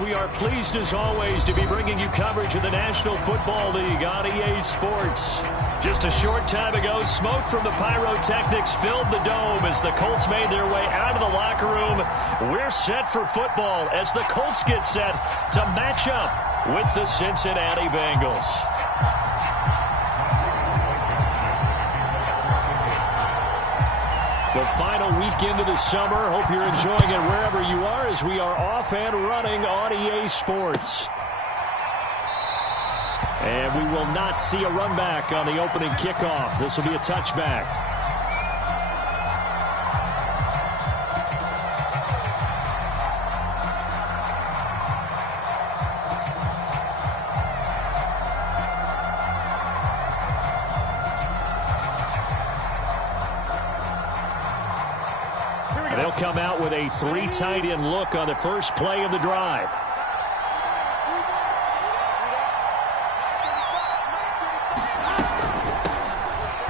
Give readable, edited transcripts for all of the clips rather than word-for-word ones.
We are pleased as always to be bringing you coverage of the National Football League on EA Sports. Just a short time ago, smoke from the pyrotechnics filled the dome as the Colts made their way out of the locker room. We're set for football as the Colts get set to match up with the Cincinnati Bengals. The final weekend of the summer. Hope you're enjoying it wherever you are as we are off and running on EA Sports. And we will not see a run back on the opening kickoff. This will be a touchback. They'll come out with a 3 tight end look on the first play of the drive.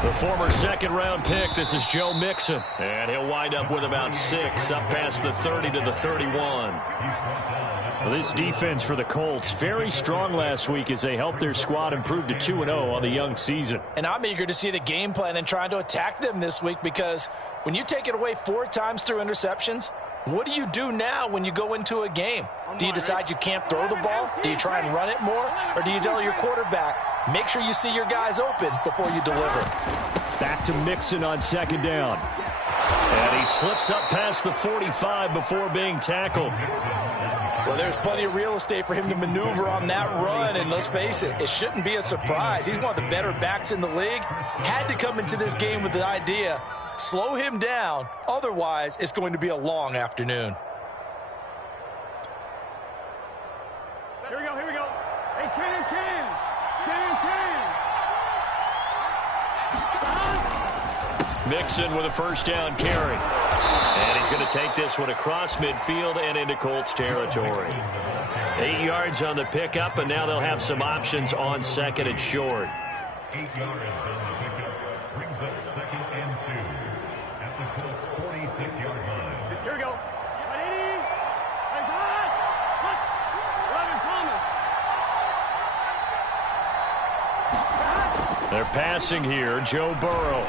The former second-round pick, this is Joe Mixon. And he'll wind up with about 6, up past the 30 to the 31. Well, this defense for the Colts, very strong last week as they helped their squad improve to 2-0 on the young season. And I'm eager to see the game plan and trying to attack them this week because when you take it away 4 times through interceptions, what do you do now when you go into a game? Do you decide you can't throw the ball? Do you try and run it more? Or do you tell your quarterback, make sure you see your guys open before you deliver? Back to Mixon on second down. And he slips up past the 45 before being tackled. Well, there's plenty of real estate for him to maneuver on that run, and let's face it, it shouldn't be a surprise. He's one of the better backs in the league. Had to come into this game with the idea, slow him down, otherwise it's going to be a long afternoon. Here we go, here we go. Hey, Ken. Mixon with a first down carry. And he's going to take this one across midfield and into Colts territory. 8 yards on the pickup, and now they'll have some options on second and short. 8 yards on the pickup brings up second and 2 at the Colts 46-yard line. Here we go. 180. Thomas. They're passing here. Joe Burrow.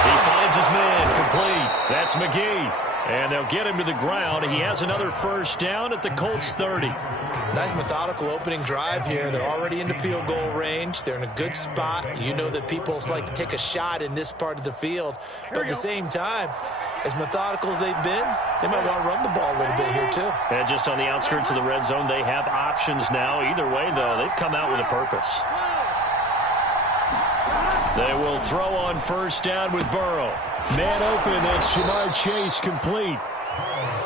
He finds his man complete. That's McGee. And they'll get him to the ground. He has another first down at the Colts 30. Nice methodical opening drive here. They're already into field goal range. They're in a good spot. You know that people like to take a shot in this part of the field. But at the same time, as methodical as they've been, they might want to run the ball a little bit here too. And just on the outskirts of the red zone, they have options now. Either way, though, they've come out with a purpose. They will throw on first down with Burrow. Man open, that's Jamar Chase complete.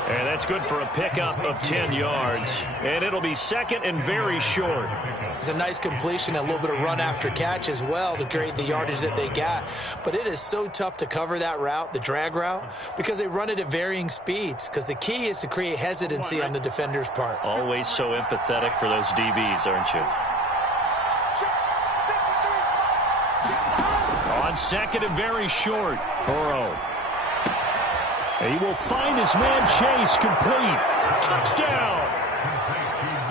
And that's good for a pickup of 10 yards. And it'll be second and very short. It's a nice completion, a little bit of run after catch as well to create the yardage that they got. But it is so tough to cover that route, the drag route, because they run it at varying speeds. Because the key is to create hesitancy on the defender's part. Always so empathetic for those DBs, aren't you? On second and very short, Burrow. He will find his man Chase complete. Touchdown!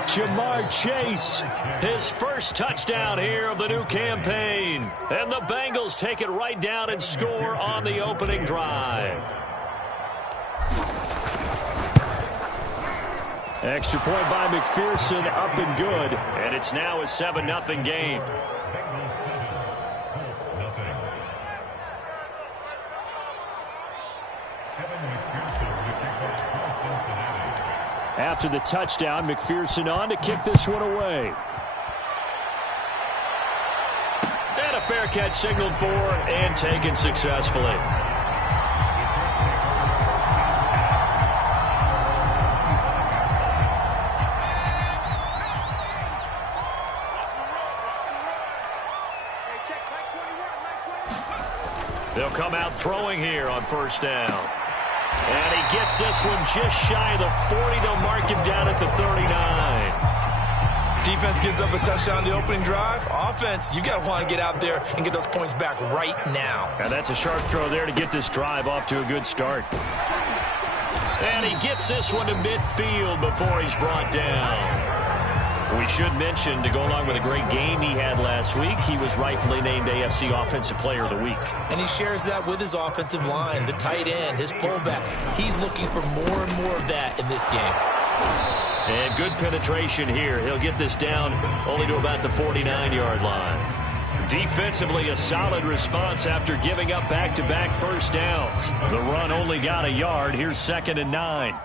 Jamar Chase, his first touchdown here of the new campaign. And the Bengals take it right down and score on the opening drive. Extra point by McPherson, up and good. And it's now a 7-0 game. After the touchdown, McPherson on to kick this one away. And a fair catch signaled for and taken successfully. They'll come out throwing here on first down. And he gets this one just shy of the 40. They'll mark him down at the 39. Defense gives up a touchdown on the opening drive. Offense, you got to want to get out there and get those points back right now. And that's a sharp throw there to get this drive off to a good start. And he gets this one to midfield before he's brought down. We should mention, to go along with a great game he had last week, he was rightfully named AFC Offensive Player of the Week. And he shares that with his offensive line, the tight end, his fullback. He's looking for more and more of that in this game. And good penetration here. He'll get this down only to about the 49-yard line. Defensively, a solid response after giving up back-to-back first downs. The run only got a yard. Here's 2nd and 9.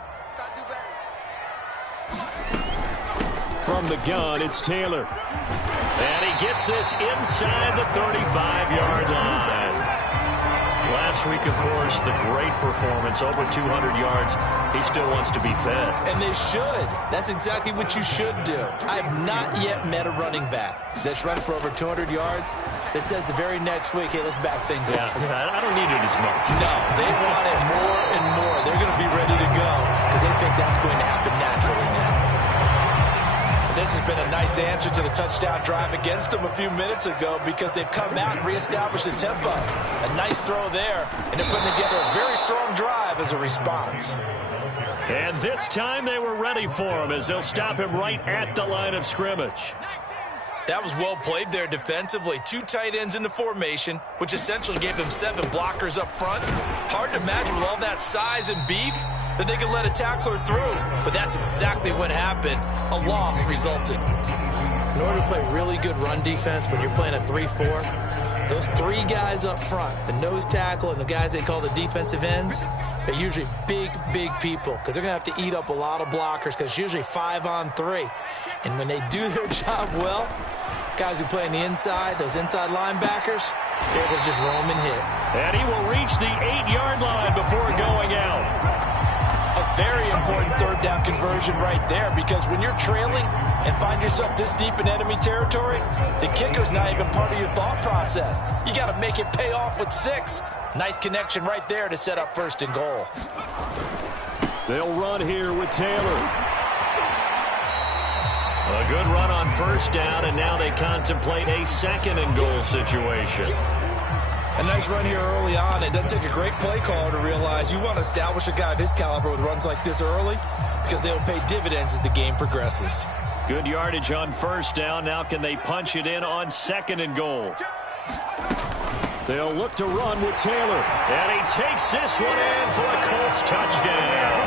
From the gun, it's Taylor. And he gets this inside the 35-yard line. Last week, of course, the great performance, over 200 yards. He still wants to be fed. And they should. That's exactly what you should do. I have not yet met a running back that's run for over 200 yards that says the very next week, hey, let's back things up. I don't need it as much. No, they want it more and more. They're going to be ready to go because they think that's going to happen naturally now. This has been a nice answer to the touchdown drive against them a few minutes ago because they've come out and reestablished the tempo. A nice throw there, and they're putting together a very strong drive as a response. And this time they were ready for him as they'll stop him right at the line of scrimmage. That was well played there defensively. 2 tight ends in the formation, which essentially gave them 7 blockers up front. Hard to imagine with all that size and beef that they could let a tackler through. But that's exactly what happened. A loss resulted. In order to play really good run defense when you're playing a 3-4, those 3 guys up front, the nose tackle and the guys they call the defensive ends, they're usually big, big people because they're going to have to eat up a lot of blockers because it's usually 5 on 3. And when they do their job well, guys who play on the inside, those inside linebackers, they're able to just roam and hit. And he will reach the 8-yard line before going out. A very important 3rd down conversion right there because when you're trailing and find yourself this deep in enemy territory, the kicker's not even part of your thought process. You got to make it pay off with 6. Nice connection right there to set up 1st and goal. They'll run here with Taylor. A good run on 1st down, and now they contemplate a 2nd and goal situation. A nice run here early on. It doesn't take a great play caller to realize you want to establish a guy of his caliber with runs like this early because they'll pay dividends as the game progresses. Good yardage on 1st down. Now can they punch it in on 2nd and goal? They'll look to run with Taylor. And he takes this one in for a Colts touchdown.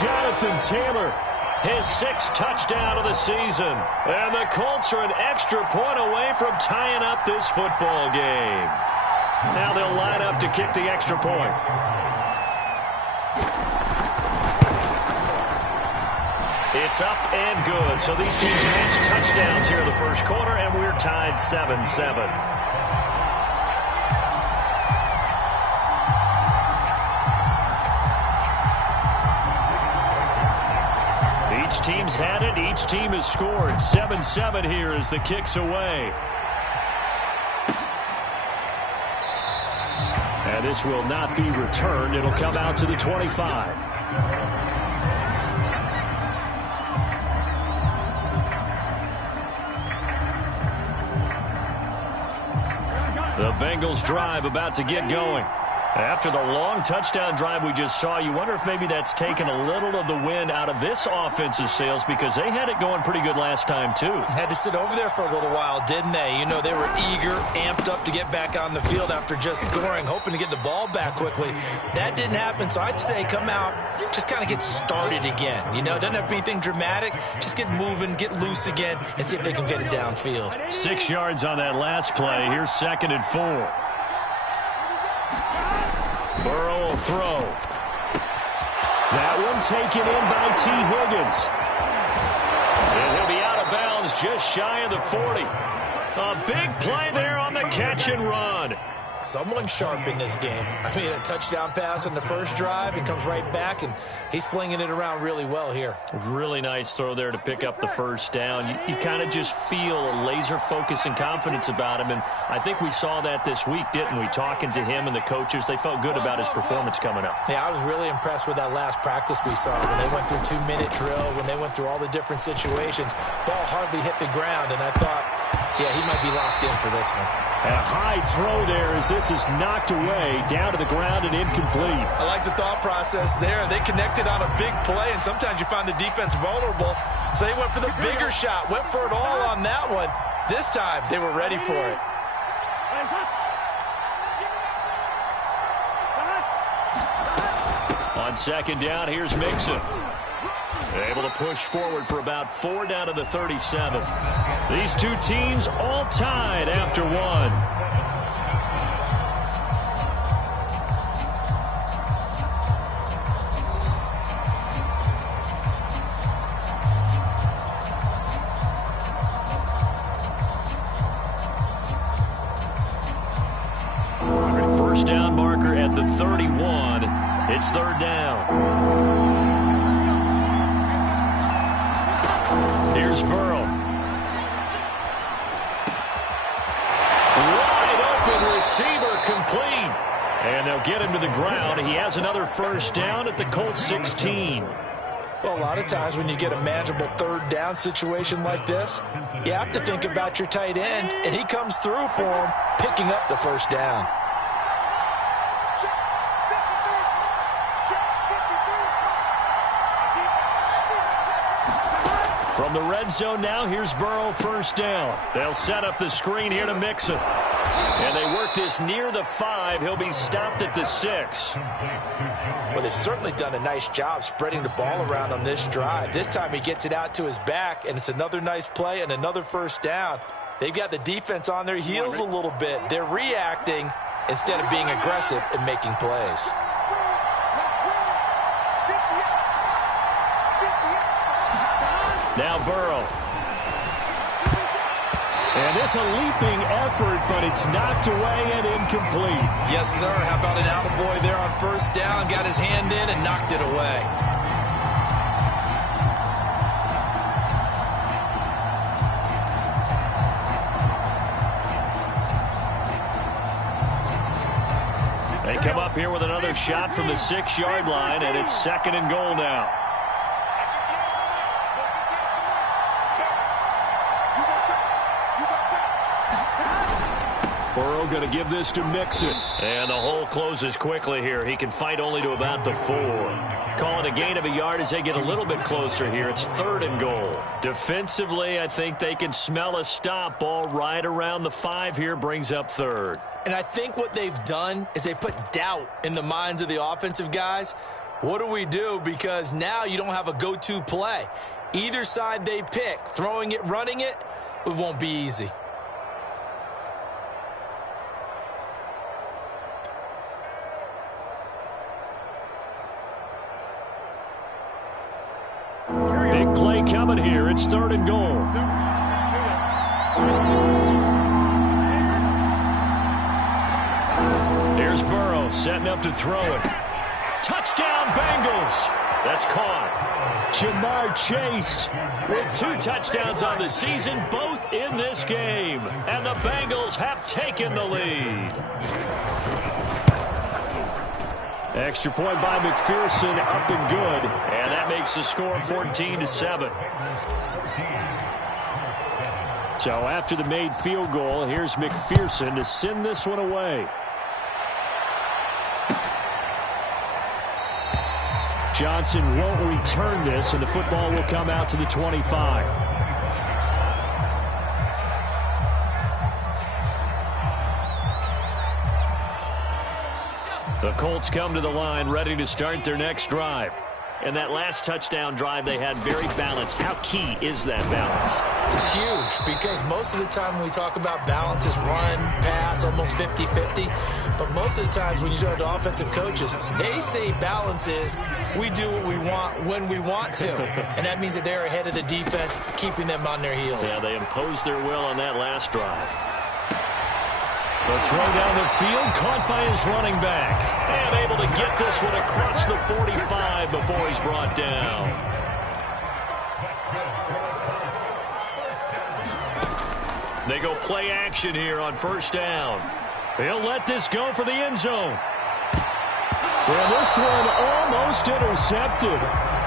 Jonathan Taylor, his 6th touchdown of the season. And the Colts are an extra point away from tying up this football game. Now they'll line up to kick the extra point. It's up and good. So these teams match touchdowns here in the 1st quarter, and we're tied 7-7. Each team's had it. Each team has scored. 7-7 here as the kick's away. And this will not be returned. It'll come out to the 25. The Bengals drive about to get going. After the long touchdown drive we just saw, you wonder if maybe that's taken a little of the wind out of this offensive sails because they had it going pretty good last time, too. Had to sit over there for a little while, didn't they? You know, they were eager, amped up to get back on the field after just scoring, hoping to get the ball back quickly. That didn't happen, so I'd say come out, just kind of get started again. You know, doesn't have to be anything dramatic. Just get moving, get loose again, and see if they can get it downfield. 6 yards on that last play. Here's 2nd and 4. Burrow will throw. That one taken in by T. Higgins. And he'll be out of bounds just shy of the 40. A big play there on the catch and run. Someone sharp in this game. I mean, a touchdown pass on the 1st drive and comes right back, and he's flinging it around really well here. Really nice throw there to pick up the 1st down. You kind of just feel a laser focus and confidence about him, and I think we saw that this week, didn't we? Talking to him and the coaches, they felt good about his performance coming up. Yeah, I was really impressed with that last practice we saw when they went through 2-minute drill, when they went through all the different situations. Ball hardly hit the ground, and I thought, Yeah, he might be locked in for this one. And a high throw there as this is knocked away, down to the ground and incomplete. I like the thought process there. They connected on a big play, and sometimes you find the defense vulnerable. So they went for the bigger shot, went for it all on that one. This time, they were ready for it. On second down, here's Mixon. Able to push forward for about 4 down to the 37. These two teams all tied after one. First down marker at the 31. It's third down. Here's Burrow. Wide open receiver complete. And they'll get him to the ground. He has another first down at the Colts 16. Well, a lot of times when you get a manageable third down situation like this, you have to think about your tight end, and he comes through for him, picking up the first down. From the red zone now, here's Burrow, first down. They'll set up the screen here to Mixon. And they work this near the 5. He'll be stopped at the 6. Well, they've certainly done a nice job spreading the ball around on this drive. This time he gets it out to his back, and it's another nice play and another first down. They've got the defense on their heels a little bit. They're reacting instead of being aggressive and making plays. Now Burrow. And this a leaping effort, but it's knocked away and incomplete. Yes, sir. How about an attaboy there on first down? Got his hand in and knocked it away. They come up here with another shot from the 6-yard line, and it's second and goal now. Burrow going to give this to Mixon. And the hole closes quickly here. He can fight only to about the 4. Call it a gain of a yard as they get a little bit closer here. It's third and goal. Defensively, I think they can smell a stop. Ball right around the 5 here, brings up third. And I think what they've done is they put doubt in the minds of the offensive guys. What do we do? Because now you don't have a go-to play. Either side they pick, throwing it, running it, it won't be easy. Big play coming here. It's third and goal. Here's Burrow setting up to throw it. Touchdown, Bengals. That's caught. Jamar Chase with 2 touchdowns on the season, both in this game. And the Bengals have taken the lead. Extra point by McPherson, up and good. And that makes the score 14-7. So after the made field goal, here's McPherson to send this one away. Johnson won't return this, and the football will come out to the 25. The Colts come to the line ready to start their next drive. And that last touchdown drive they had very balanced. How key is that balance? It's huge because most of the time when we talk about balance is run, pass, almost 50-50. But most of the times when you talk to offensive coaches, they say balance is we do what we want when we want to. And that means that they're ahead of the defense, keeping them on their heels. Yeah, they imposed their will on that last drive. The throw down the field, caught by his running back. And able to get this one across the 45 before he's brought down. They go play action here on first down. He'll let this go for the end zone. Well, this one almost intercepted.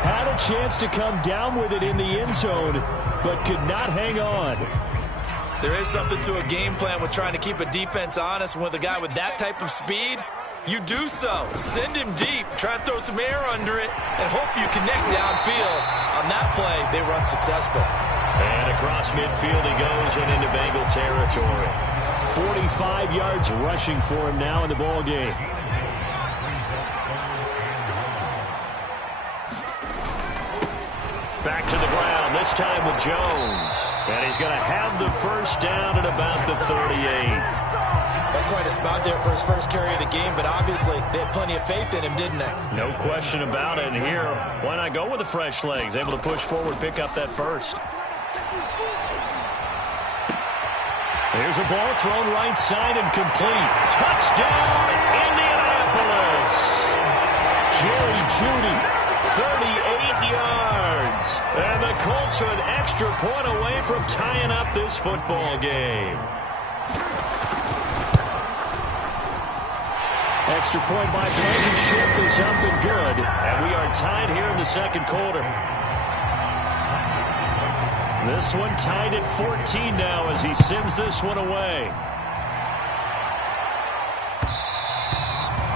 Had a chance to come down with it in the end zone, but could not hang on. There is something to a game plan with trying to keep a defense honest. With a guy with that type of speed, you do so. Send him deep, try and throw some air under it, and hope you connect downfield. On that play, they were unsuccessful. And across midfield he goes and into Bengal territory. 45 yards rushing for him now in the ball game. Back to the ground, this time with Jones. And he's going to have the first down at about the 38. That's quite a spot there for his first carry of the game, but obviously they had plenty of faith in him, didn't they? No question about it. And here, why not go with the fresh legs? Able to push forward, pick up that first. Here's a ball thrown right side and complete. Touchdown, Indianapolis. Jerry Jeudy, 38 yards. And the Colts are an extra point away from tying up this football game. Extra point by Blankenship is up and good. And we are tied here in the second quarter. This one tied at 14 now as he sends this one away.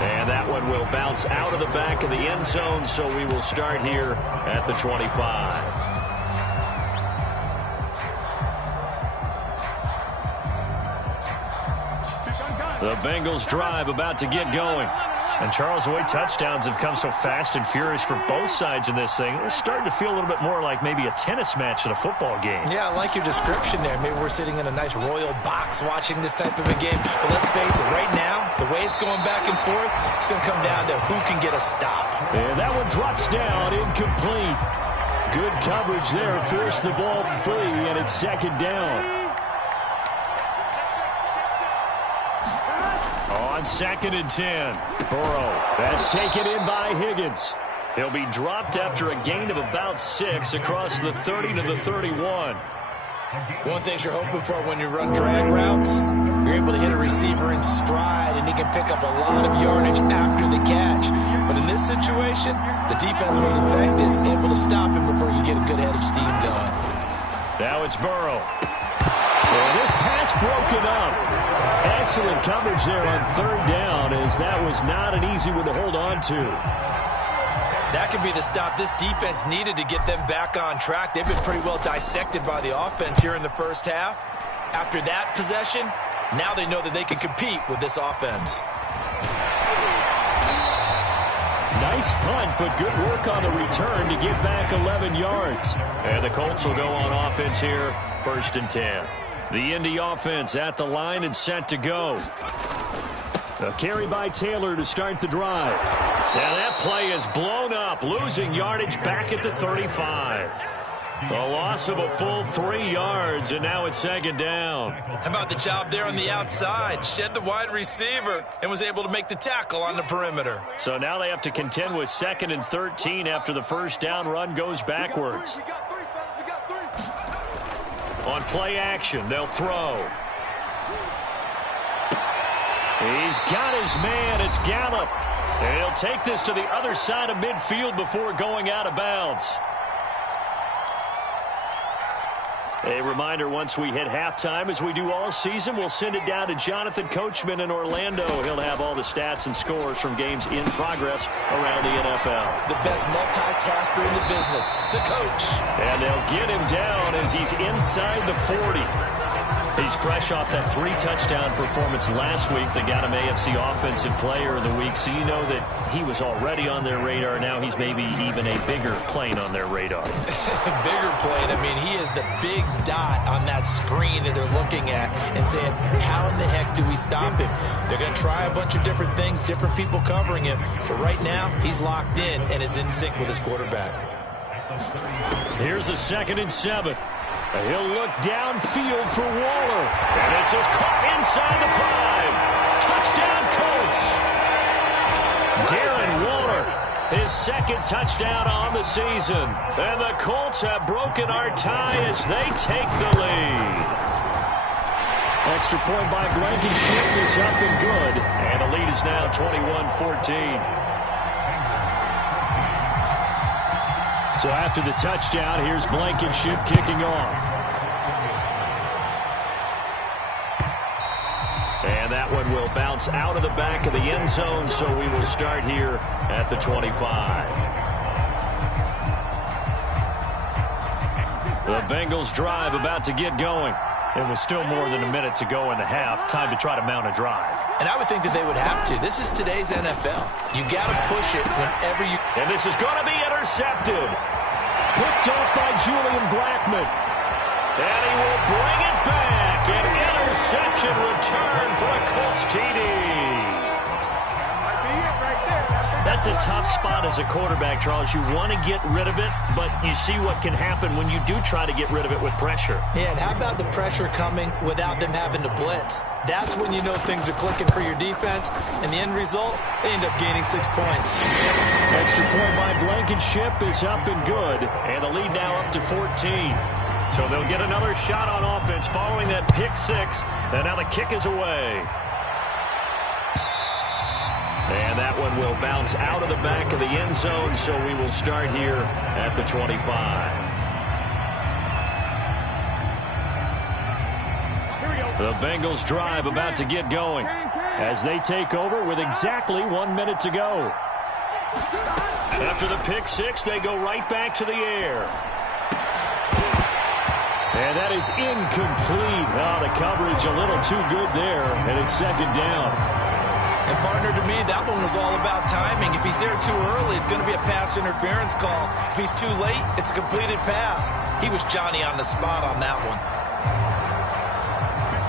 And that one will bounce out of the back of the end zone, so we will start here at the 25. The Bengals drive about to get going. And Charles, the way touchdowns have come so fast and furious for both sides in this thing, it's starting to feel a little bit more like maybe a tennis match in a football game. Yeah, I like your description there. Maybe we're sitting in a nice royal box watching this type of a game. But let's face it, right now, the way it's going back and forth, it's going to come down to who can get a stop. And that one drops down, incomplete. Good coverage there, forced the ball free, and it's second down. On 2nd and 10, Burrow. That's taken in by Higgins. He'll be dropped after a gain of about 6 across the 30 to the 31. One thing you're hoping for when you run drag routes, you're able to hit a receiver in stride, and he can pick up a lot of yardage after the catch. But in this situation, the defense was effective, able to stop him before you get a good head of steam going. Now it's Burrow. And this pass broken up. Excellent coverage there on 3rd down, as that was not an easy one to hold on to. That could be the stop this defense needed to get them back on track. They've been pretty well dissected by the offense here in the first half. After that possession, now they know that they can compete with this offense. Nice punt, but good work on the return to get back 11 yards. And the Colts will go on offense here, 1st and 10. The Indy offense at the line and set to go. A carry by Taylor to start the drive. Now that play is blown up, losing yardage back at the 35. A loss of a full 3 yards, and now it's 2nd down. How about the job there on the outside? Shed the wide receiver and was able to make the tackle on the perimeter. So now they have to contend with 2nd and 13 after the first down run goes backwards. On play action, they'll throw. He's got his man. It's Gallup. And he'll take this to the other side of midfield before going out of bounds. A reminder, once we hit halftime, as we do all season, we'll send it down to Jonathan Coachman in Orlando. He'll have all the stats and scores from games in progress around the NFL. The best multitasker in the business, the coach. And they'll get him down as he's inside the 40. He's fresh off that 3-touchdown performance last week that got him AFC Offensive Player of the Week, so you know that he was already on their radar. Now he's maybe even a bigger plane on their radar. Bigger plane. I mean, he is the big dot on that screen that they're looking at and saying, how in the heck do we stop him? They're going to try a bunch of different things, different people covering him, but right now he's locked in and is in sync with his quarterback. Here's a 2nd and 7. He'll look downfield for Waller. And this is caught inside the 5. Touchdown, Colts. Darren Waller, his 2nd touchdown on the season. And the Colts have broken our tie as they take the lead. Extra point by Blankenship is up and good. And the lead is now 21-14. So after the touchdown, here's Blankenship kicking off. that one will bounce out of the back of the end zone, so we will start here at the 25. The Bengals drive about to get going. It was still more than a minute to go in the half. Time to try to mount a drive. And I would think that they would have to. This is today's NFL. You got to push it whenever you... And this is going to be intercepted. Picked off by Julian Blackmon. And he will bring it back. An interception return for a Colts TD. That's a tough spot as a quarterback, Charles. You want to get rid of it, but you see what can happen when you do try to get rid of it with pressure. Yeah, and how about the pressure coming without them having to blitz? That's when you know things are clicking for your defense, and the end result, they end up gaining 6 points. Extra point by Blankenship is up and good, and the lead now up to 14. So they'll get another shot on offense following that pick six, and now the kick is away. And that one will bounce out of the back of the end zone, so we will start here at the 25. The Bengals drive about to get going as they take over with exactly 1 minute to go. After the pick six, they go right back to the air. And that is incomplete. Oh, the coverage a little too good there, and it's second down. And, partner, to me, that one was all about timing. If he's there too early, it's going to be a pass interference call. If he's too late, it's a completed pass. He was Johnny on the spot on that one.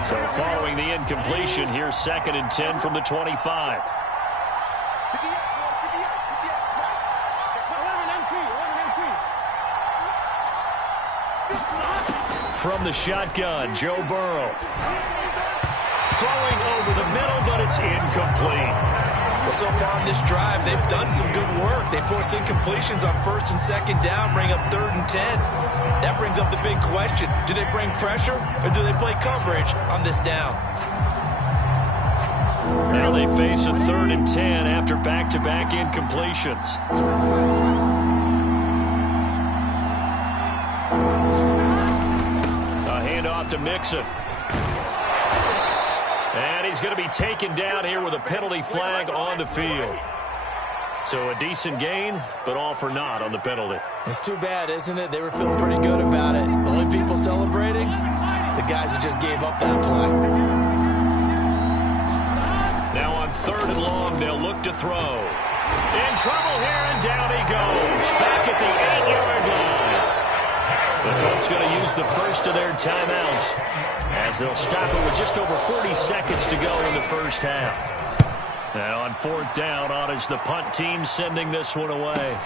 So following the incompletion, here's 2nd and 10 from the 25. From the shotgun, Joe Burrow. Throwing over the middle, but it's incomplete. Well, so far on this drive, they've done some good work. They force incompletions on 1st and 2nd down, bring up 3rd and 10. That brings up the big question. Do they bring pressure, or do they play coverage on this down? Now they face a 3rd and 10 after back-to-back incompletions. A handoff to Mixon. And he's going to be taken down here with a penalty flag on the field. So a decent gain, but all for naught on the penalty. It's too bad, isn't it? They were feeling pretty good about it. The only people celebrating, the guys who just gave up that play. Now on 3rd and long, they'll look to throw. In trouble here, and down he goes. Back at the 8-yard line. The Colts going to use the first of their timeouts as they'll stop it with just over 40 seconds to go in the first half. Now on 4th down, on is the punt team sending this one away.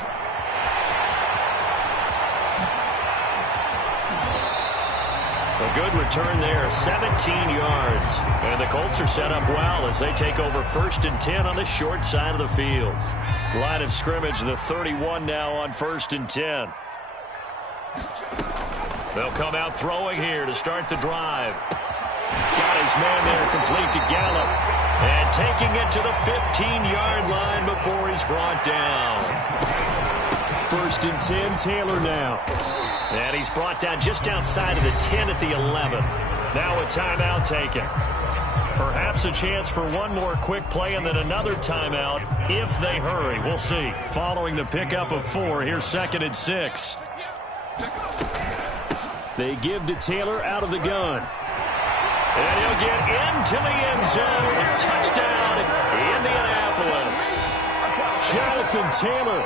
A good return there, 17 yards. And the Colts are set up well as they take over 1st and 10 on the short side of the field. Line of scrimmage, the 31 now on 1st and 10. They'll come out throwing here to start the drive. Got his man there, complete to Gallup. And taking it to the 15-yard line before he's brought down. 1st and 10, Taylor now. And he's brought down just outside of the 10 at the 11. Now a timeout taken. Perhaps a chance for one more quick play and then another timeout if they hurry. We'll see. Following the pickup of 4, here's 2nd and 6. They give to Taylor out of the gun. And he'll get into the end zone. Touchdown, Indianapolis. Jonathan Taylor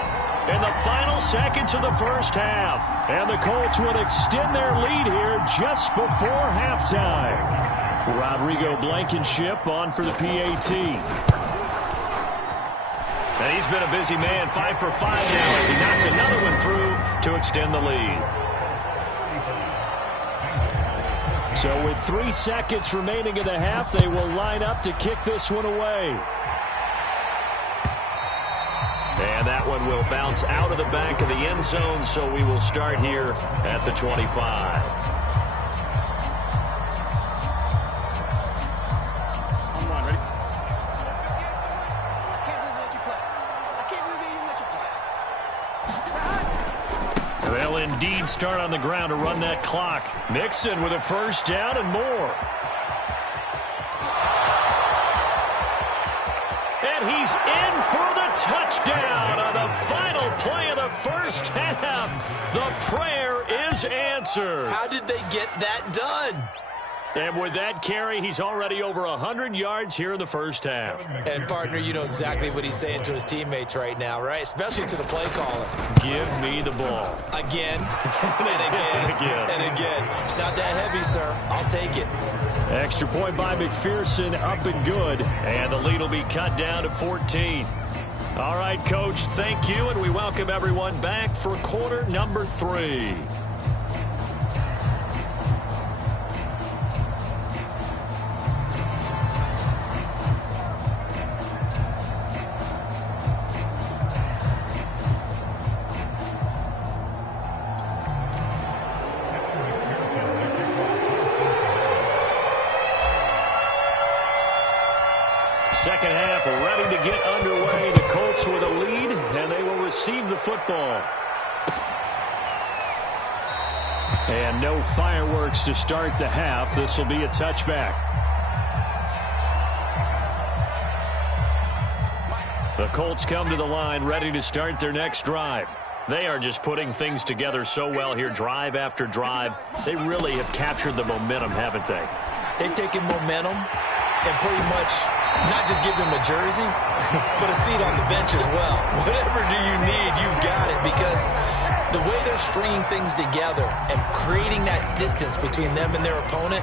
in the final seconds of the first half. And the Colts would extend their lead here just before halftime. Rodrigo Blankenship on for the PAT. And he's been a busy man, 5 for 5 now as he knocks another one through to extend the lead. So with 3 seconds remaining in the half, they will line up to kick this one away. And that one will bounce out of the back of the end zone, so we will start here at the 25. They'll indeed start on the ground to run that clock. Mixon with a 1st down and more. And he's in for the touchdown on the final play of the first half. The prayer is answered. How did they get that done? And with that carry, he's already over 100 yards here in the first half. And, partner, you know exactly what he's saying to his teammates right now, right? Especially to the play caller. Give me the ball. Again, and again, and again. It's not that heavy, sir. I'll take it. Extra point by McPherson, up and good. And the lead will be cut down to 14. All right, Coach, thank you, and we welcome everyone back for quarter number 3. Second half ready to get underway. The Colts with a lead, and they will receive the football. And no fireworks to start the half. This will be a touchback. The Colts come to the line ready to start their next drive. They are just putting things together so well here, drive after drive. They really have captured the momentum, haven't they? They've taken momentum and pretty much not just give him a jersey, but a seat on the bench as well. Whatever do you need, you've got it, because the way they're stringing things together and creating that distance between them and their opponent,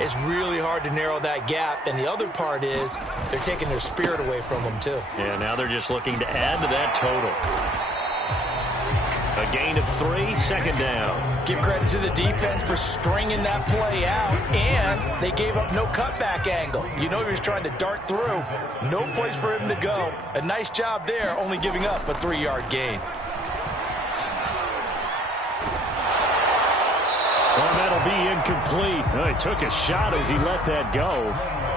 it's really hard to narrow that gap. And the other part is they're taking their spirit away from them, too. Yeah, now they're just looking to add to that total. A gain of 3, second down. Give credit to the defense for stringing that play out, and they gave up no cutback angle. You know he was trying to dart through. No place for him to go. A nice job there, only giving up a 3-yard gain. Well, that'll be incomplete. Oh, he took a shot as he let that go.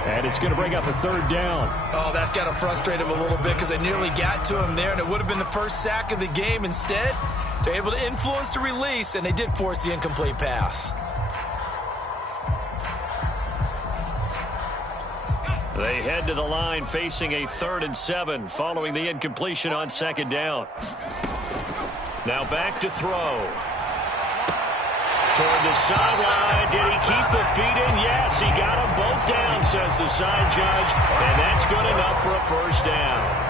And it's going to bring up a third down. Oh, that's got to frustrate him a little bit because they nearly got to him there, and it would have been the first sack of the game. Instead, they're able to influence the release, and they did force the incomplete pass. They head to the line facing a 3rd and 7 following the incompletion on second down. Now back to throw. Toward the sideline. Did he keep the feet in? Yes, he got them both down, says the side judge. And that's good enough for a first down.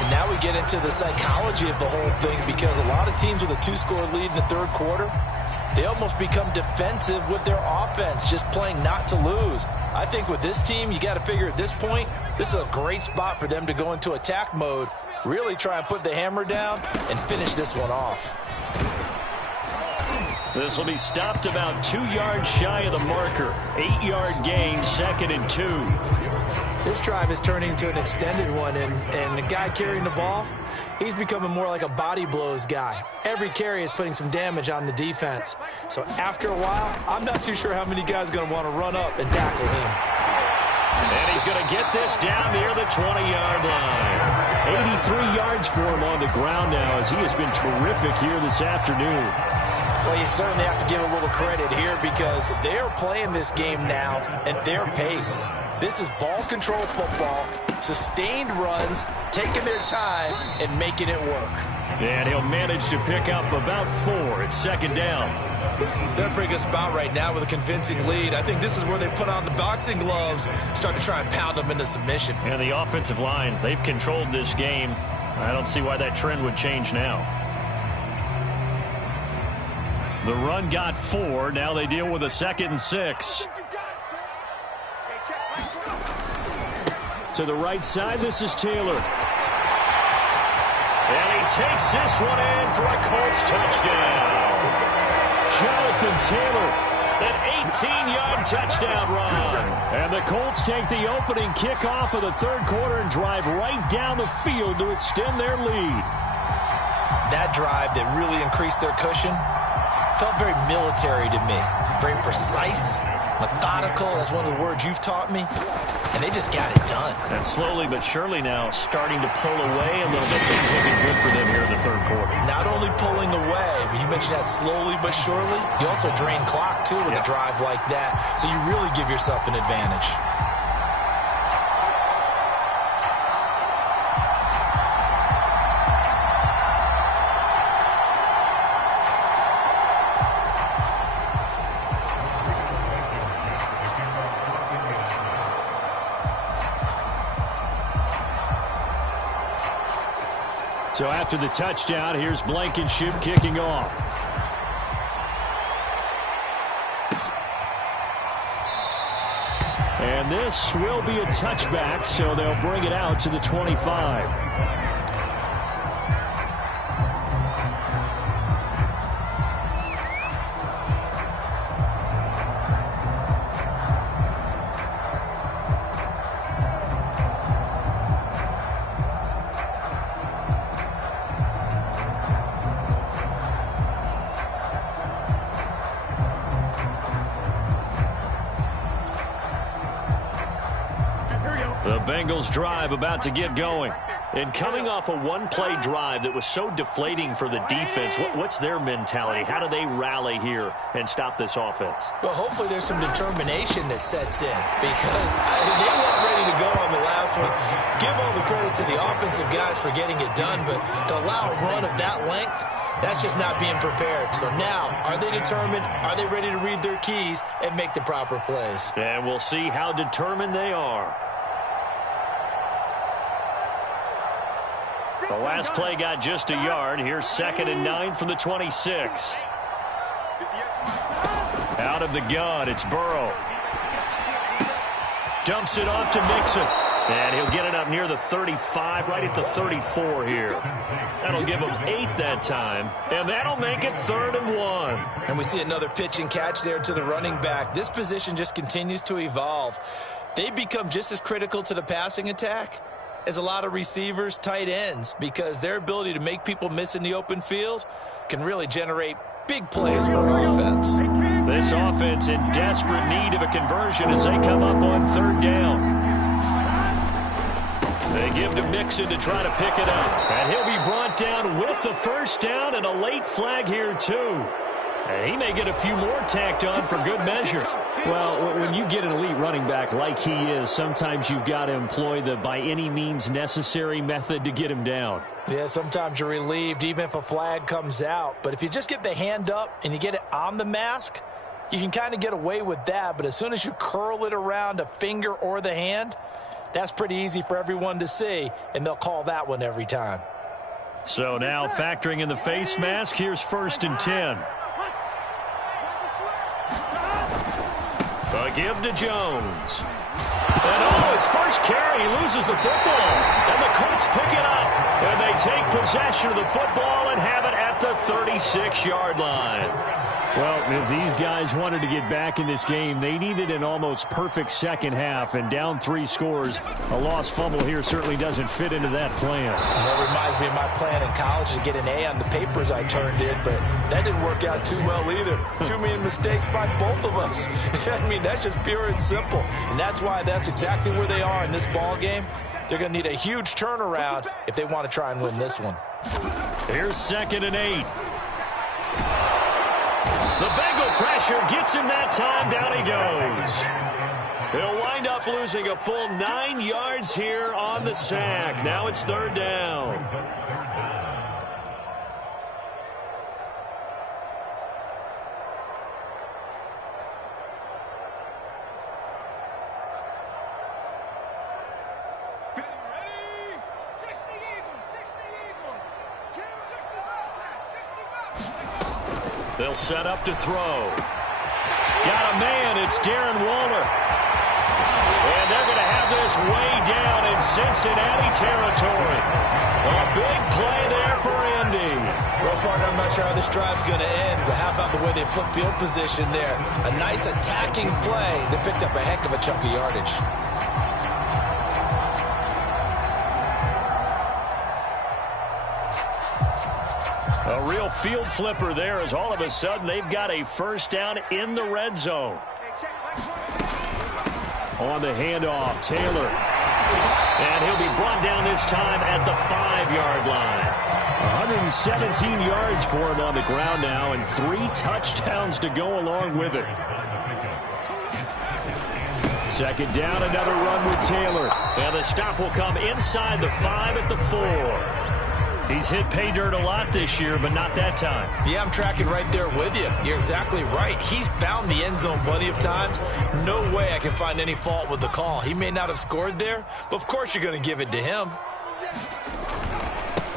And now we get into the psychology of the whole thing, because a lot of teams with a 2-score lead in the third quarter, they almost become defensive with their offense, just playing not to lose. I think with this team, you got to figure at this point, this is a great spot for them to go into attack mode, really try and put the hammer down and finish this one off. This will be stopped about 2 yards shy of the marker. 8-yard gain, 2nd and 2. This drive is turning into an extended one, and the guy carrying the ball, he's becoming more like a body blows guy. Every carry is putting some damage on the defense. So after a while, I'm not too sure how many guys are going to want to run up and tackle him. And he's going to get this down near the 20-yard line. 83 yards for him on the ground now, as he has been terrific here this afternoon. Well, you certainly have to give a little credit here, because they're playing this game now at their pace. This is ball control football, sustained runs, taking their time, and making it work. And he'll manage to pick up about 4 at second down. They're in a pretty good spot right now with a convincing lead. I think this is where they put on the boxing gloves, start to try and pound them into submission. And the offensive line, they've controlled this game. I don't see why that trend would change now. The run got 4. Now they deal with a 2nd and 6. To the right side, this is Taylor. And he takes this one in for a Colts touchdown. Jonathan Taylor, an 18-yard touchdown run. And the Colts take the opening kickoff of the third quarter and drive right down the field to extend their lead. That drive that really increased their cushion felt very military to me. Very precise, methodical. That's one of the words you've taught me. And they just got it done. And slowly but surely now starting to pull away a little bit. Things looking good for them here in the third quarter. Not only pulling away, but you mentioned that slowly but surely. You also drain clock, too, with a drive like that. So you really give yourself an advantage. So after the touchdown, here's Blankenship kicking off. And this will be a touchback, so they'll bring it out to the 25. The Bengals drive about to get going. And coming off a one-play drive that was so deflating for the defense, what's their mentality? How do they rally here and stop this offense? Well, hopefully there's some determination that sets in because they weren't ready to go on the last one. Give all the credit to the offensive guys for getting it done, but to allow a run of that length, that's just not being prepared. So now, are they determined? Are they ready to read their keys and make the proper plays? And we'll see how determined they are. The last play got just a yard. Here's 2nd and 9 from the 26. Out of the gun, it's Burrow. Dumps it off to Mixon. And he'll get it up near the 35, right at the 34 here. That'll give him 8 that time. And that'll make it 3rd and 1. And we see another pitch and catch there to the running back. This position just continues to evolve. They become just as critical to the passing attack as a lot of receivers, tight ends, because their ability to make people miss in the open field can really generate big plays for an offense. This offense in desperate need of a conversion as they come up on 3rd down. They give to Mixon to try to pick it up. And he'll be brought down with the 1st down and a late flag here too. And he may get a few more tacked on for good measure. Well, when you get an elite running back like he is, sometimes you've got to employ the by any means necessary method to get him down. Yeah, sometimes you're relieved even if a flag comes out. But if you just get the hand up and you get it on the mask, you can kind of get away with that. But as soon as you curl it around a finger or the hand, that's pretty easy for everyone to see, and they'll call that one every time. So now factoring in the face mask, here's 1st and 10. A give to Jones. And his first carry, he loses the football. And the Colts pick it up. And they take possession of the football and have it at the 36-yard line. Well, if these guys wanted to get back in this game, they needed an almost perfect second half. And down 3 scores, a lost fumble here certainly doesn't fit into that plan. That reminds me of my plan in college to get an A on the papers I turned in, but that didn't work out too well either. Too many mistakes by both of us. I mean, that's just pure and simple. And that's why that's exactly where they are in this ball game. They're going to need a huge turnaround if they want to try and win this one. Here's 2nd and 8. The Bengal pressure gets him that time. Down he goes. He'll wind up losing a full 9 yards here on the sack. Now it's 3rd down. They'll set up to throw. Got a man. It's Darren Waller. And they're going to have this way down in Cincinnati territory. A big play there for Indy. Well, partner, I'm not sure how this drive's going to end, but how about the way they flip field position there? A nice attacking play that picked up a heck of a chunk of yardage. A real field flipper there as all of a sudden they've got a 1st down in the red zone. On the handoff, Taylor. And he'll be brought down this time at the 5-yard line. 117 yards for him on the ground now and 3 touchdowns to go along with it. 2nd down, another run with Taylor. And the stop will come inside the 5 at the 4. He's hit pay dirt a lot this year, but not that time. Yeah, I'm tracking right there with you. You're exactly right. He's found the end zone plenty of times. No way I can find any fault with the call. He may not have scored there, but of course you're going to give it to him.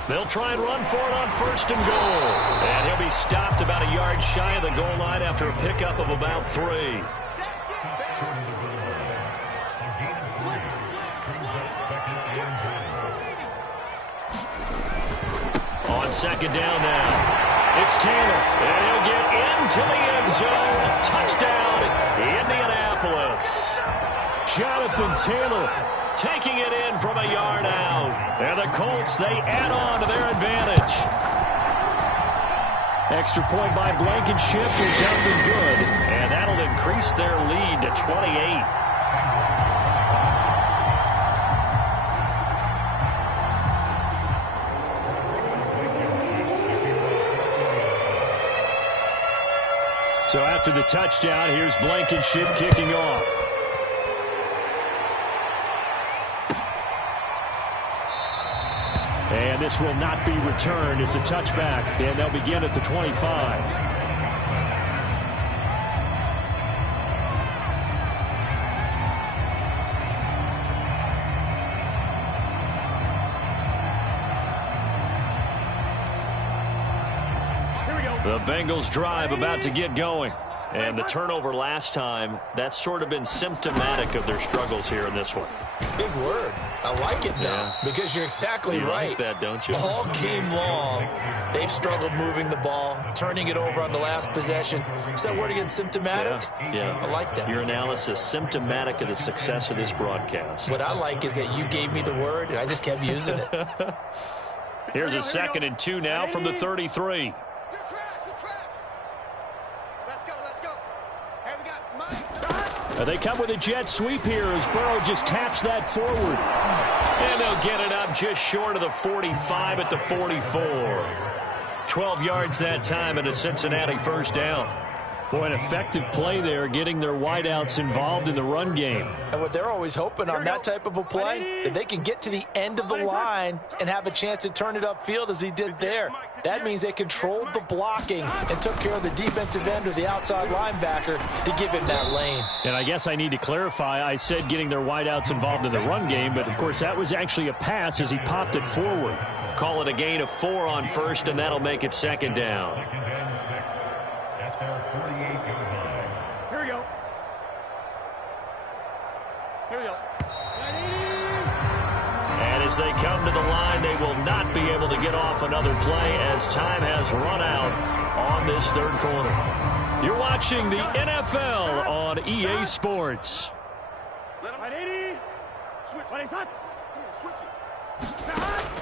They'll try and run for it on 1st and goal. And he'll be stopped about a yard shy of the goal line after a pickup of about 3. On 2nd down now, it's Taylor, and he'll get into the end zone. Touchdown, Indianapolis. Jonathan Taylor taking it in from a yard out. And the Colts, they add on to their advantage. Extra point by Blankenship is up and good. And that'll increase their lead to 28. So after the touchdown, here's Blankenship kicking off. And this will not be returned. It's a touchback, and they'll begin at the 25. The Bengals drive about to get going. And the turnover last time, that's sort of been symptomatic of their struggles here in this one. Big word. I like it now because you're exactly right. Like that, don't you? All game long, they've struggled moving the ball, turning it over on the last possession. Is that word again, symptomatic? Yeah. I like that. Your analysis, symptomatic of the success of this broadcast. What I like is that you gave me the word, and I just kept using it. Here's a 2nd and 2 now from the 33. They come with a jet sweep here as Burrow just taps that forward. And they'll get it up just short of the 45 at the 44. 12 yards that time and a Cincinnati 1st down. Boy, an effective play there, getting their wideouts involved in the run game. And what they're always hoping on that type of a play, that they can get to the end of the line and have a chance to turn it upfield as he did there. That means they controlled the blocking and took care of the defensive end or the outside linebacker to give him that lane. And I guess I need to clarify, I said getting their wideouts involved in the run game, but of course that was actually a pass as he popped it forward. Call it a gain of 4 on 1st, and that'll make it 2nd down. Here we go. Here we go. And as they come to the line, they will not be able to get off another play as time has run out on this 3rd quarter. You're watching the NFL on EA Sports.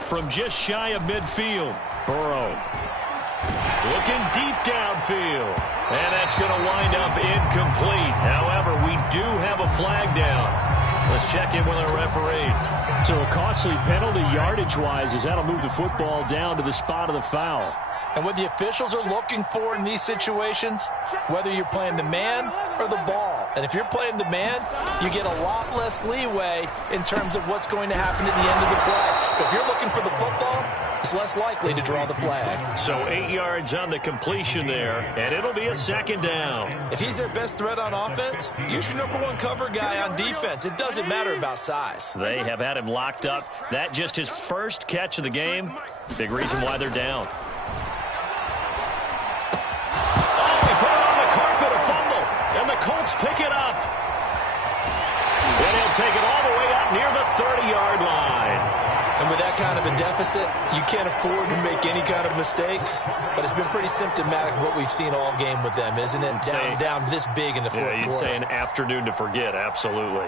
From just shy of midfield, Burrow looking deep downfield. And that's going to wind up incomplete. However, we do have a flag down. Let's check in with our referee. So a costly penalty yardage-wise as that'll move the football down to the spot of the foul. And what the officials are looking for in these situations, whether you're playing the man or the ball. And if you're playing the man, you get a lot less leeway in terms of what's going to happen at the end of the play. But if you're looking for the football, it's less likely to draw the flag. So 8 yards on the completion there, and it'll be a 2nd down. If he's their best threat on offense, use your #1 cover guy on defense. It doesn't matter about size. They have had him locked up. That just his first catch of the game. Big reason why they're down. And the Colts pick it up. And he'll take it all the way out near the 30-yard line. And with that kind of a deficit, you can't afford to make any kind of mistakes. But it's been pretty symptomatic of what we've seen all game with them, isn't it? Down this big in the 4th quarter. You'd say an afternoon to forget, absolutely.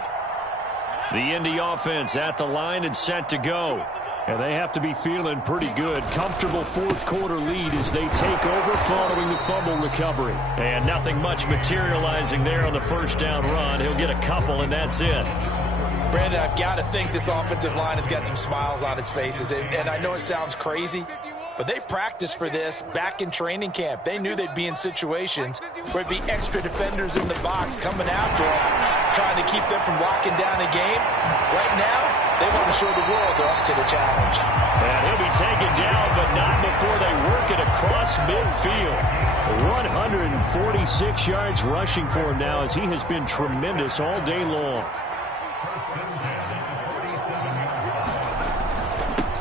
The Indy offense at the line and set to go. And they have to be feeling pretty good. Comfortable 4th quarter lead as they take over following the fumble recovery. And nothing much materializing there on the 1st down run. He'll get a couple, and that's it. Brandon, I've got to think this offensive line has got some smiles on its faces. And I know it sounds crazy, but they practiced for this back in training camp. They knew they'd be in situations where it'd be extra defenders in the box coming after them, trying to keep them from locking down a game. Right now, they want to show the world they're up to the challenge. And he'll be taken down, but not before they work it across midfield. 146 yards rushing for him now as he has been tremendous all day long.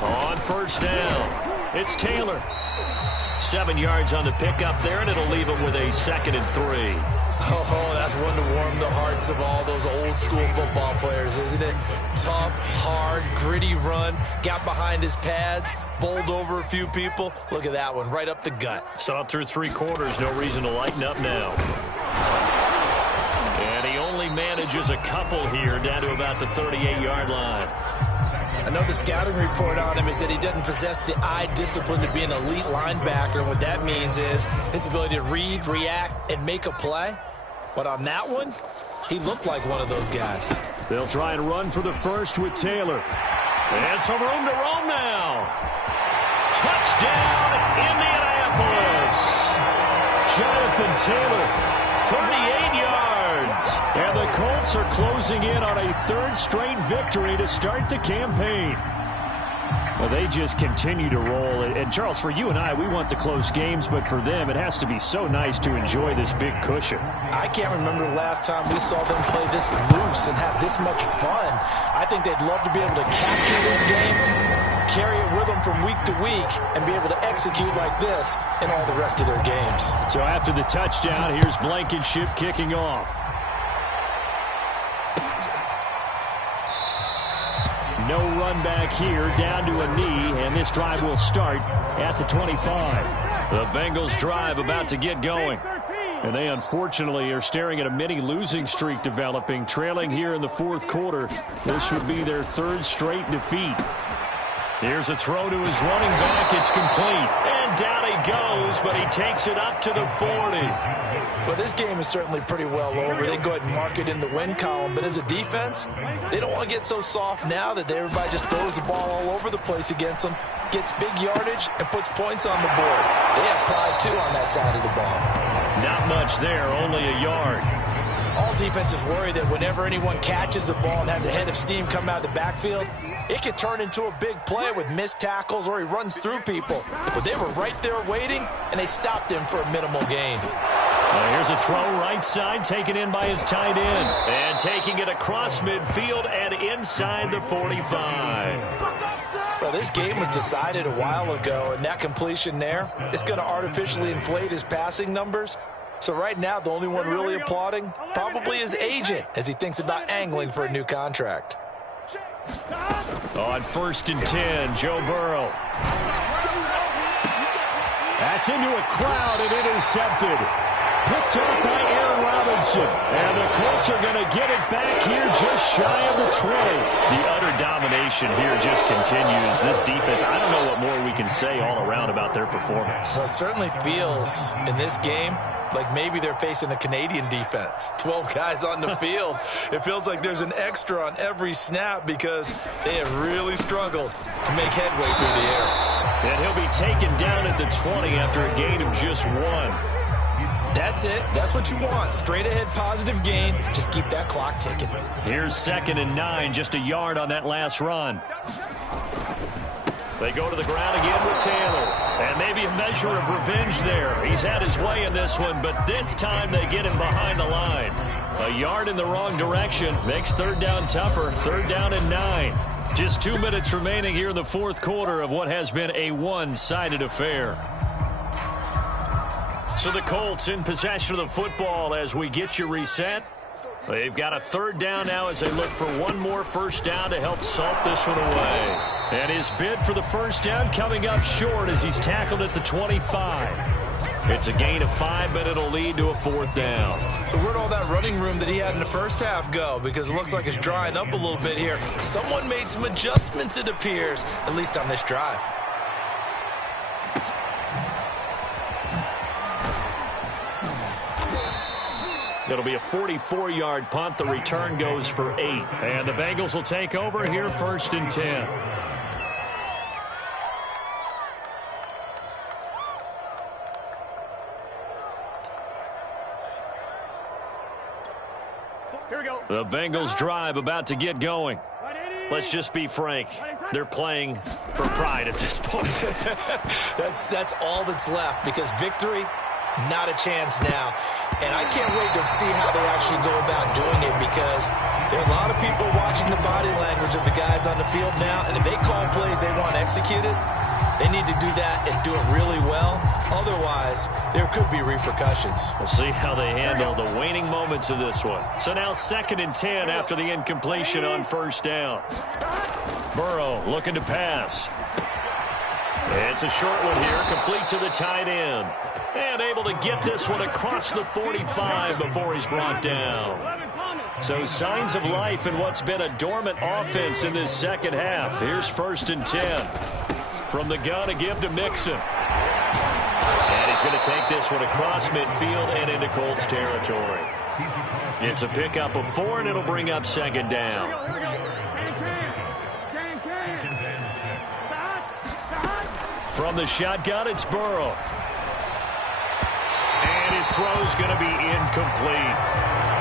On 1st down. It's Taylor. 7 yards on the pickup there, and it'll leave him with a 2nd and 3. Oh, that's one to warm the hearts of all those old school football players, isn't it? Tough, hard, gritty run, got behind his pads, bowled over a few people. Look at that one, right up the gut. Saw it through 3 quarters, no reason to lighten up now. And he only manages a couple here, down to about the 38-yard line. I know the scouting report on him is that he doesn't possess the eye discipline to be an elite linebacker. And what that means is his ability to read, react, and make a play. But on that one, he looked like one of those guys. They'll try and run for the first with Taylor. And some room to roam now. Touchdown, Indianapolis. Jonathan Taylor, 38 yards. And the Colts are closing in on a 3rd straight victory to start the campaign. Well, they just continue to roll. And, Charles, for you and I, we want the close games, but for them, it has to be so nice to enjoy this big cushion. I can't remember the last time we saw them play this loose and have this much fun. I think they'd love to be able to capture this game, carry it with them from week to week, and be able to execute like this in all the rest of their games. So after the touchdown, here's Blankenship kicking off. No run back here, down to a knee, and this drive will start at the 25. The Bengals drive about to get going. And they unfortunately are staring at a mini losing streak developing, trailing here in the 4th quarter. This would be their 3rd straight defeat. Here's a throw to his running back. It's complete. And down he goes, but he takes it up to the 40. Well, this game is certainly pretty well over. They can go ahead and mark it in the win column. But as a defense, they don't want to get so soft now that everybody just throws the ball all over the place against them, gets big yardage, and puts points on the board. They have pride, too, on that side of the ball. Not much there, only a yard. All defenses worry that whenever anyone catches the ball and has a head of steam come out of the backfield, it could turn into a big play with missed tackles or he runs through people. But they were right there waiting, and they stopped him for a minimal gain. Here's a throw right side, taken in by his tight end. And taking it across midfield and inside the 45. Well, this game was decided a while ago, and that completion there is going to artificially inflate his passing numbers. So right now, the only one really applauding probably his agent as he thinks about angling for a new contract. On 1st and 10, Joe Burrow. That's into a crowd and intercepted. Picked up by Aaron Robinson. And the Colts are going to get it back here just shy of the 20. The utter domination here just continues. This defense, I don't know what more we can say all around about their performance. Well, it certainly feels in this game like maybe they're facing a Canadian defense. 12 guys on the field. It feels like there's an extra on every snap because they have really struggled to make headway through the air. And he'll be taken down at the 20 after a gain of just 1. That's it. That's what you want. Straight ahead positive gain. Just keep that clock ticking. Here's 2nd and 9, just a yard on that last run. They go to the ground again with Taylor. And maybe a measure of revenge there. He's had his way in this one, but this time they get him behind the line. A yard in the wrong direction makes 3rd down tougher. 3rd down and 9. Just 2 minutes remaining here in the 4th quarter of what has been a one-sided affair. So the Colts in possession of the football as we get you reset. They've got a 3rd down now as they look for one more 1st down to help salt this one away. And his bid for the 1st down coming up short as he's tackled at the 25. It's a gain of 5, but it'll lead to a 4th down. So where'd all that running room that he had in the first half go? Because it looks like it's drying up a little bit here. Someone made some adjustments, it appears, at least on this drive. It'll be a 44-yard punt. The return goes for 8. And the Bengals will take over here 1st and 10. Here we go. The Bengals drive about to get going. Let's just be frank. They're playing for pride at this point. That's all that's left because victory, not a chance now. And I can't wait to see how they actually go about doing it because there are a lot of people watching the body language of the guys on the field now. And if they call plays they want executed, They need to do that and do it really well. Otherwise, there could be repercussions. We'll see how they handle the waning moments of this one. So now 2nd and 10 after the incompletion on 1st down. Burrow looking to pass. It's a short one here, complete to the tight end. And able to get this one across the 45 before he's brought down. So signs of life in what's been a dormant offense in this second half. Here's 1st and 10. From the gun to give to Mixon. And he's going to take this one across midfield and into Colts territory. It's a pickup of 4, and it'll bring up 2nd down. From the shotgun, it's Burrow. And his throw's going to be incomplete.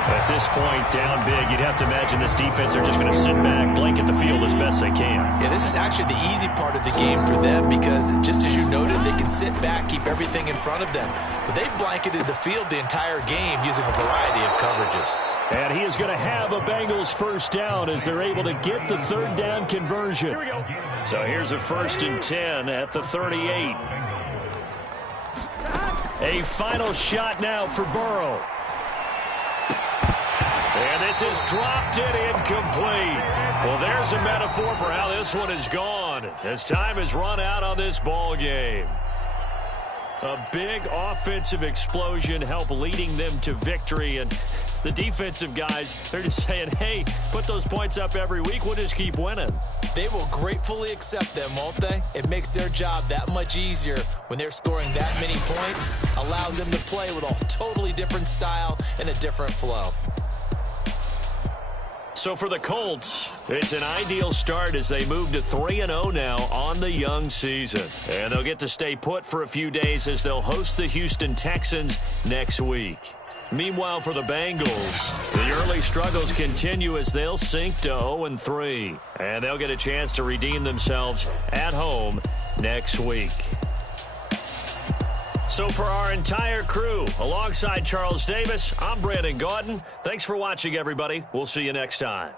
At this point, down big, you'd have to imagine this defense are just going to sit back, blanket the field as best they can. Yeah, this is actually the easy part of the game for them because, just as you noted, they can sit back, keep everything in front of them. But they've blanketed the field the entire game using a variety of coverages. And he is going to have a Bengals 1st down as they're able to get the 3rd down conversion. So here's a 1st and 10 at the 38. A final shot now for Burrow. And this is dropped it incomplete. Well, there's a metaphor for how this one is gone as time has run out on this ball game. A big offensive explosion helped leading them to victory. And the defensive guys, they're just saying, hey, put those points up every week. We'll just keep winning. They will gratefully accept them, won't they? It makes their job that much easier when they're scoring that many points. Allows them to play with a totally different style and a different flow. So for the Colts, it's an ideal start as they move to 3-0 now on the young season. And they'll get to stay put for a few days as they'll host the Houston Texans next week. Meanwhile, for the Bengals, the early struggles continue as they'll sink to 0-3. And they'll get a chance to redeem themselves at home next week. So for our entire crew, alongside Charles Davis, I'm Brandon Gaudin. Thanks for watching, everybody. We'll see you next time.